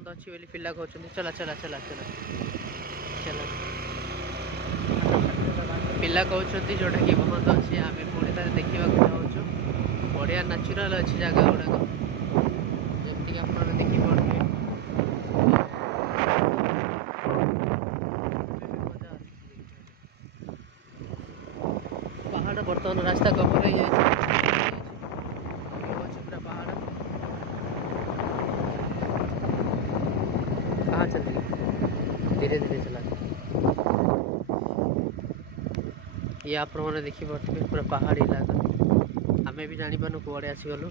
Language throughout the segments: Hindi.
बंद अच्छी बोली पिला कहते चला चला चला चला चला पिला कहते जोटा कि बंद अच्छी आम पुणी तार देखा चाहूँ बढ़िया नेचुरल अच्छी जगह गुड़ाक जमीक आप देखिपे पहाड़ बर्तमान रास्ता कवर हो पूरा पहाड़ कहाँ चल धीरे धीरे चला ये आप देखिपे पूरा पहाड़ी इलाका आम भी जानी पानु कुआड़े आसीगलु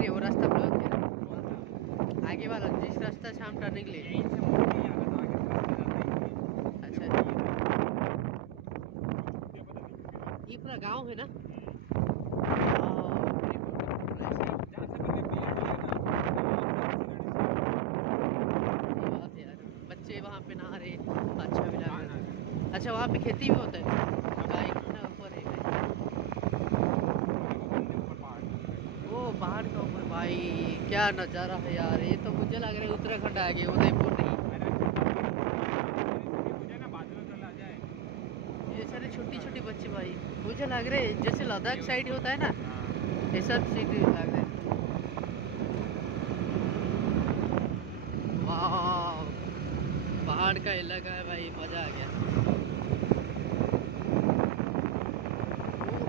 नहीं वो रास्ता ब्लॉक है आगे वाला जिस रास्ता से हम टर्निंग ले अच्छा ये पूरा गांव है ना बच्चे वहाँ पे नहा रहे अच्छा भी लग रहा है अच्छा वहाँ पे खेती भी होता है पहाड़ का ऊपर भाई क्या नज़ारा है यार ये तो मुझे लग रहा है उत्तराखंड आ गए उदयपुर नहीं ये सारे छोटी छोटी बच्चे भाई मुझे लग रहा है जैसे लद्दाख साइड होता है ना ऐसा सीट लग रहा है वाह पहाड़ का इलाका है भाई मज़ा आ गया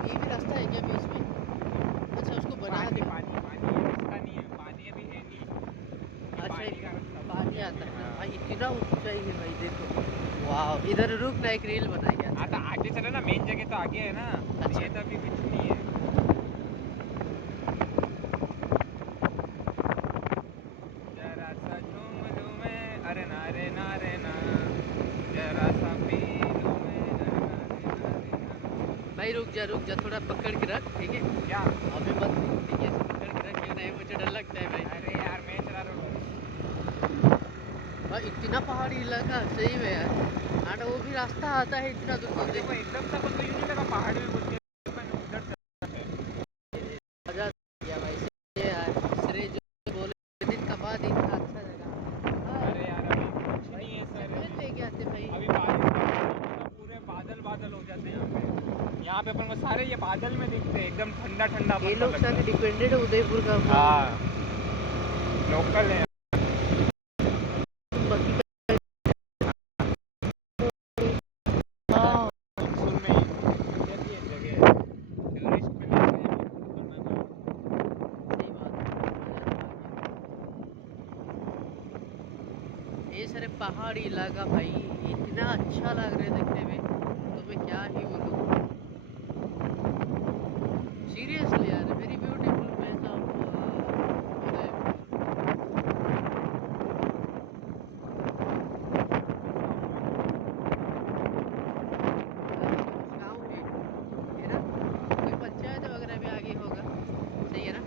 ये भी रास्ता है क्या बीच में अच्छा उसको बना दे पानी आता है भाई इतना ऊंचाई है भाई देखो वाह इधर रुक ना एक रील बनाई गया आता आगे चले ना मेन जगह तो आगे है ना अच्छा ये तो अभी कुछ नहीं है जरा सा झूम लूं मैं अरे ना रे ना रे ना जरा सा पी लूं मैं अरे ना भाई रुक जा थोड़ा पकड़ के रख ठीक है क्या अभी मत ठीक है पकड़ के रख क्यों नहीं मुझे डर लगता है भाई अरे यार मैं चला रहा हूँ भाई इतना पहाड़ी इलाका सही में यार आटा वो भी रास्ता आता है इतना दूर तक देखो एकदम सा बंदा यूं नहीं लगा पहाड़ में बोल के मैंने उधर मजा किया भाई ये यार श्री जो बोले दिन का बाद इतना अच्छा जगह अरे यार अभी कुछ नहीं है सर लेके आते भाई अभी बारिश पूरे बादल हो जाते हैं यहाँ पे अपन को सारे ये बादल में दिखते हैं एकदम ठंडा ठंडा ये लोग सारे डिपेंडेड है उदयपुर का हाँ लोकल है ये सारे पहाड़ी इलाका भाई इतना अच्छा लग रहा है देखने में तो मैं क्या ही बोलूँ सीरियसली यार वेरी ब्यूटीफुल प्लेस ऑफ गाँव है ना कोई पंचायत वगैरह भी आगे होगा सही है ना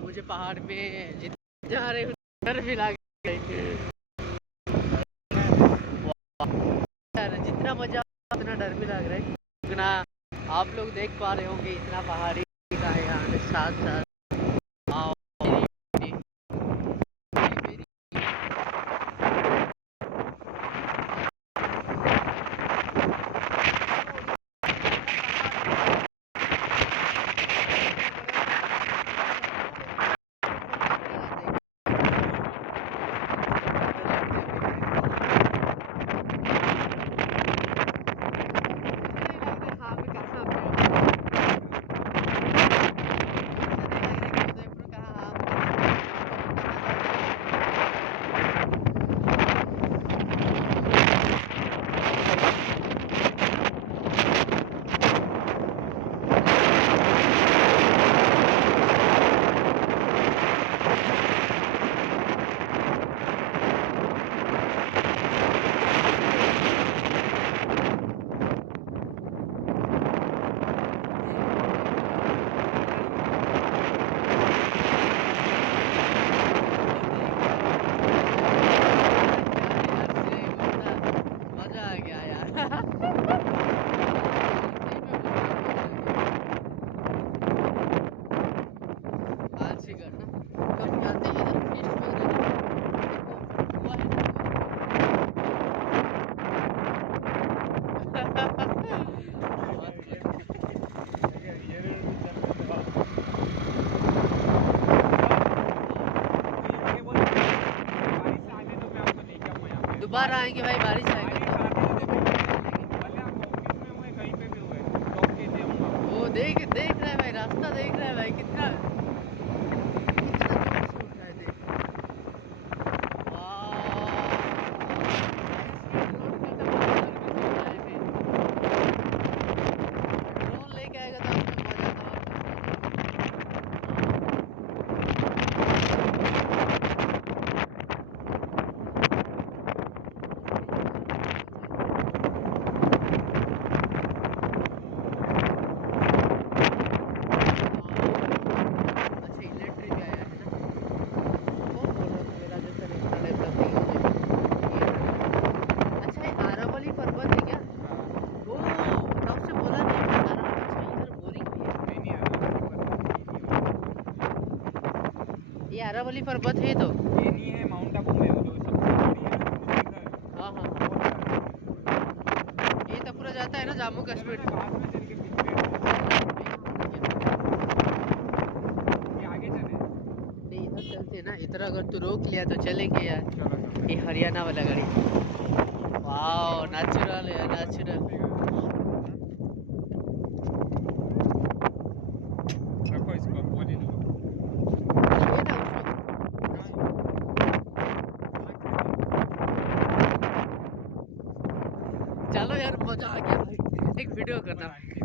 मुझे पहाड़ पे जितना जा रहे डर भी लग जितना मजा उतना डर भी लग रहा है इतना आप लोग देख पा रहे होंगे इतना पहाड़ी का है यहाँ साथ साथ दोबारा आएंगे भाई, बारिश आएगी तो। भले आप ऑफिस में हुए कहीं पे भी हुए टॉप के जाऊंगा। वो देख देख रहा है भाई, रास्ता देख रहा है भाई, कितना कितना जोर से उठ रहा है, देख। वाह, ड्रोन लेके आएगा तो उसमें मजा था। अच्छा, इलेक्ट्रिक भी आया है ना। कौन बोल रहा था मेरा जैसा इतना डेवलप नहीं हो जाए। अच्छा, ये आरावली पर्वत है क्या? ओ, तब से बोला नहीं अच्छा, इधर बोरिंग भी है। नहीं ये आरावली पर्वत है तो। ये नहीं है, माउंट आबू में वो जो सबसे बड़ी है ना शिखर। हाँ हाँ, ये तो पूरा जाता है ना जम्मू कश्मीर। बाद में चल के पीछे ये आगे चले। नहीं, इधर चलते ना, इधर अगर तू रोक लिया तो चलेंगे यार। चलो चलो। ये हरियाणा वाला गाड़ी। वाओ, नेचुरल है, नेचुरल। रखो इसको, बोल ही लो। ये ना उसको। चलो यार, मजा आ गया भाई, एक वीडियो करना। आंटी